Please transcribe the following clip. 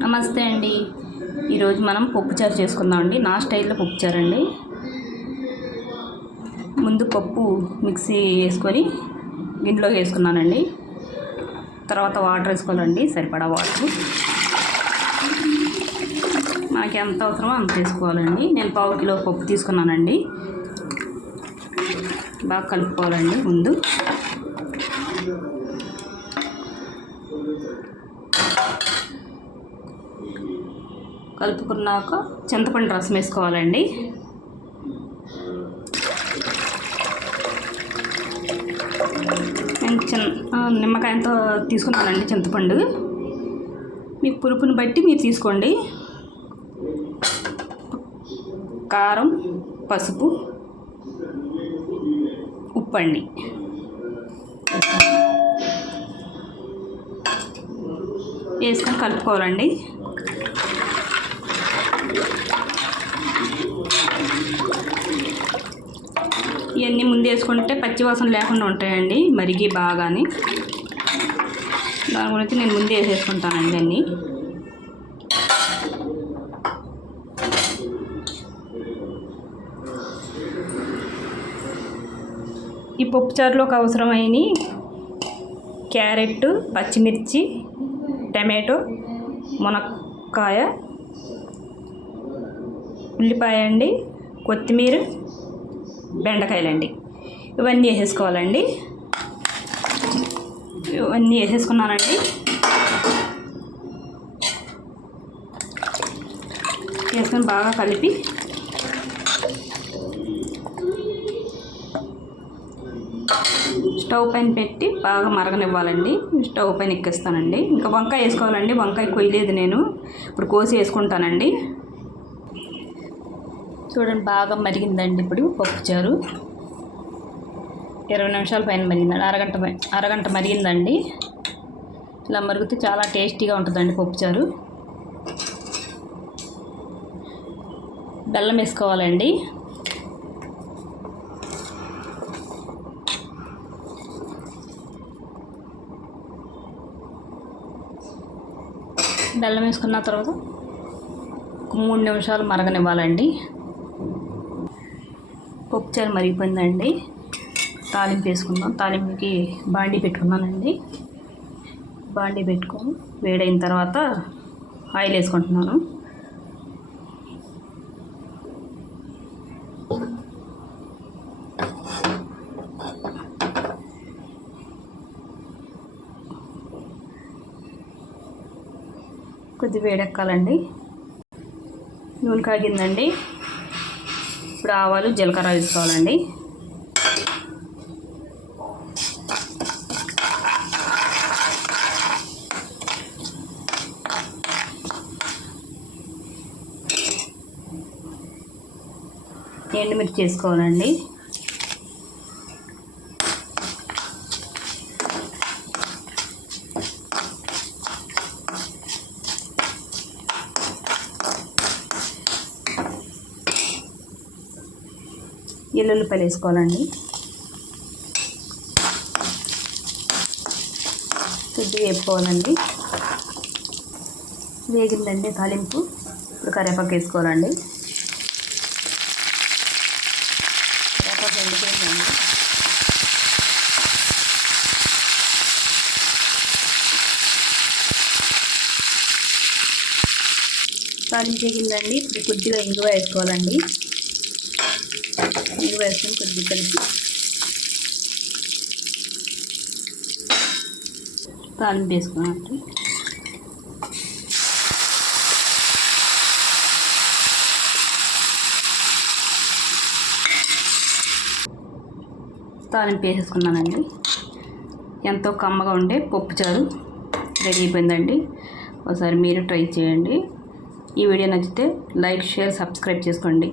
నమస్తే అండి. ఈరోజు మనం పప్పుచారు చేసుకుందాం అండి. నా స్టైల్లో పప్పుచారు అండి. ముందు పప్పు మిక్సీ వేసుకొని గిన్నెలోకి వేసుకున్నానండి. తర్వాత వాటర్ వేసుకోవాలండి. సరిపడా వాటర్. మనకి ఎంత అవసరమో అంత వేసుకోవాలండి. నేను పావు కిలో పప్పు తీసుకున్నానండి. బాగా కలుపుకోవాలండి ముందు. కలుపుకున్నాక చింతపండు రసం వేసుకోవాలండి. నేను చిన్న నిమ్మకాయంతో తీసుకున్నానండి చింతపండు. మీ పులుపుని బట్టి మీరు తీసుకోండి. కారం పసుపు ఉప్పు అండి వేసుకొని కలుపుకోవాలండి. ఇవన్నీ ముందు వేసుకుంటే పచ్చివాసన లేకుండా ఉంటాయండి మరిగి బాగాని. దాని గురించి నేను ముందే వేసేసుకుంటానండి అన్నీ ఈ పప్పుచారులోకి అవసరమైన క్యారెట్ పచ్చిమిర్చి టమాటో మునక్కాయ ఉల్లిపాయ అండి కొత్తిమీర బెండకాయలండి. ఇవన్నీ వేసేసుకోవాలండి. ఇవన్నీ వేసేసుకున్నానండి. వేసుకొని బాగా కలిపి స్టవ్ పైన పెట్టి బాగా మరగనివ్వాలండి. స్టవ్ పైన ఎక్కిస్తానండి. ఇంకా వంకాయ వేసుకోవాలండి. వంకాయ కొయ్యలేదు నేను. ఇప్పుడు కోసి వేసుకుంటానండి. చూడండి బాగా మరిగిందండి ఇప్పుడు పప్పుచారు ఇరవై నిమిషాల పైన మరిగిందండి అరగంట అరగంట మరిగిందండి. ఇలా మరుగుతే చాలా టేస్టీగా ఉంటుందండి పప్పుచారు బెల్లం వేసుకోవాలండి. బెల్లం వేసుకున్న తర్వాత మూడు నిమిషాలు మరగనివ్వాలండి. పప్పుచారు మరిగిపోయిందండి తాలింపు వేసుకుందాం. తాలింపుకి బాండీ పెట్టుకున్నానండి. బాండీ పెట్టుకొని వేడైన తర్వాత ఆయిల్ వేసుకుంటున్నాను. కొద్ది వేడెక్కాలండి. నూనె కాగిందండి. ఇప్పుడు ఆవాలు జీలకర్ర వేసుకోవాలండి ఎండుమిర్చి వేసుకోవాలండి ఎల్లుల్లిపాయలు వేసుకోవాలండి. కొద్దిగా వేపుకోవాలండి. వేగిందండి తాలింపు. ఇప్పుడు కరివేపాకు వేసుకోవాలండి. కరివేపాకు తాలింపు వేగిందండి. ఇప్పుడు కొద్దిగా ఇంగువ వేసుకోవాలండి. ఇంగువ వేసుకొని కొద్దిగా కలిపి. తాలింపు వేసుకున్నాను తాలింపు వేసేసుకున్నానండి. ఎంతో కమ్మగా ఉండే పప్పుచారు రెడీ అయిపోయిందండి. ఒకసారి మీరు ట్రై చేయండి. ఈ వీడియో నచ్చితే లైక్ షేర్ సబ్స్క్రైబ్ చేసుకోండి.